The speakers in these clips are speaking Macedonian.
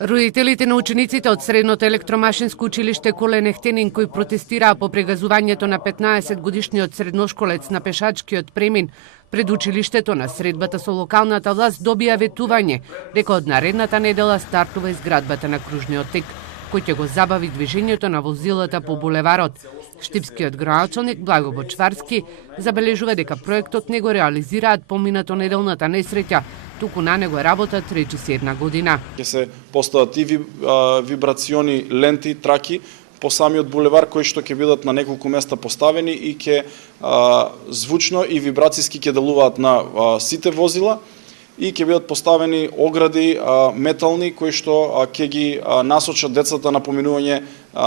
Родителите на учениците од Средното електромашинско училиште Колен Ехтенин, кои протестираа по прегазувањето на 15-годишниот средношколец на пешачкиот премин пред училиштето, на средбата со локалната власт добија ветување, дека од наредната недела стартува изградбата на кружниот тек, кој ќе го забави движењето на возилата по булеварот. Штипскиот градоначалник Благо Бочварски забележува дека проектот не го реализираат поминато неделната несреќа, туку на него работат речиси една година. Ќе се постават и вибрациони ленти, траки по самиот булевар, кои што ќе бидат на неколку места поставени и ќе звучно и вибрацијски ќе делуваат на сите возила и ќе бидат поставени огради метални кои што ќе ги насочат децата на поминување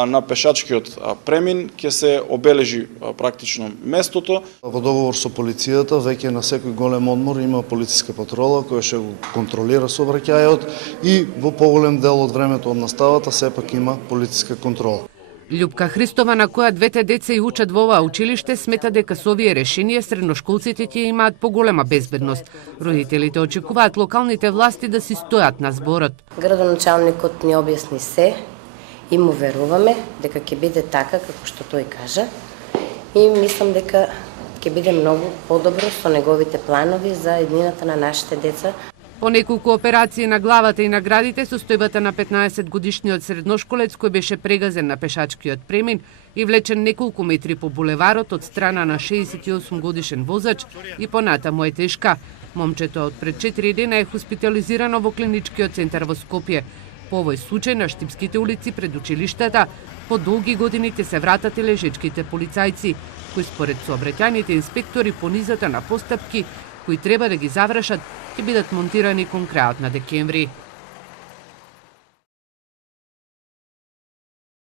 на пешачкиот премин, ќе се обележи практично местото. Во договор со полицијата, веќе на секој голем одмор има полициска патрола која ќе го контролира сообраќајот и во поголем дел од времето од наставата сепак има полициска контрола. Љупка Христова, на која двете деца и учат во оваа училиште, смета дека со овие решенија средношколците ќе имаат поголема безбедност. Родителите очекуваат локалните власти да си стојат на зборот. Градоначалникот ни објасни се и му веруваме дека ќе биде така како што тој кажа и мислам дека ќе биде многу подобро со неговите планови за еднината на нашите деца. По неколку операции на главата и на градите, состојбата на 15-годишниот средношколец кој беше прегазен на пешачкиот премин и влечен неколку метри по булеварот од страна на 68 годишен возач и понатаму е тешка. Момчето од пред 4 дена е хоспитализирано во клиничкиот центар во Скопје. По овој случај на Штипските улици пред училиштата по долги години ќе се вратат и лежечките полицајци, кои според сообраќајните инспектори по низата на постапки кои треба да ги завршат, ќе бидат монтирани кон крајот на декември.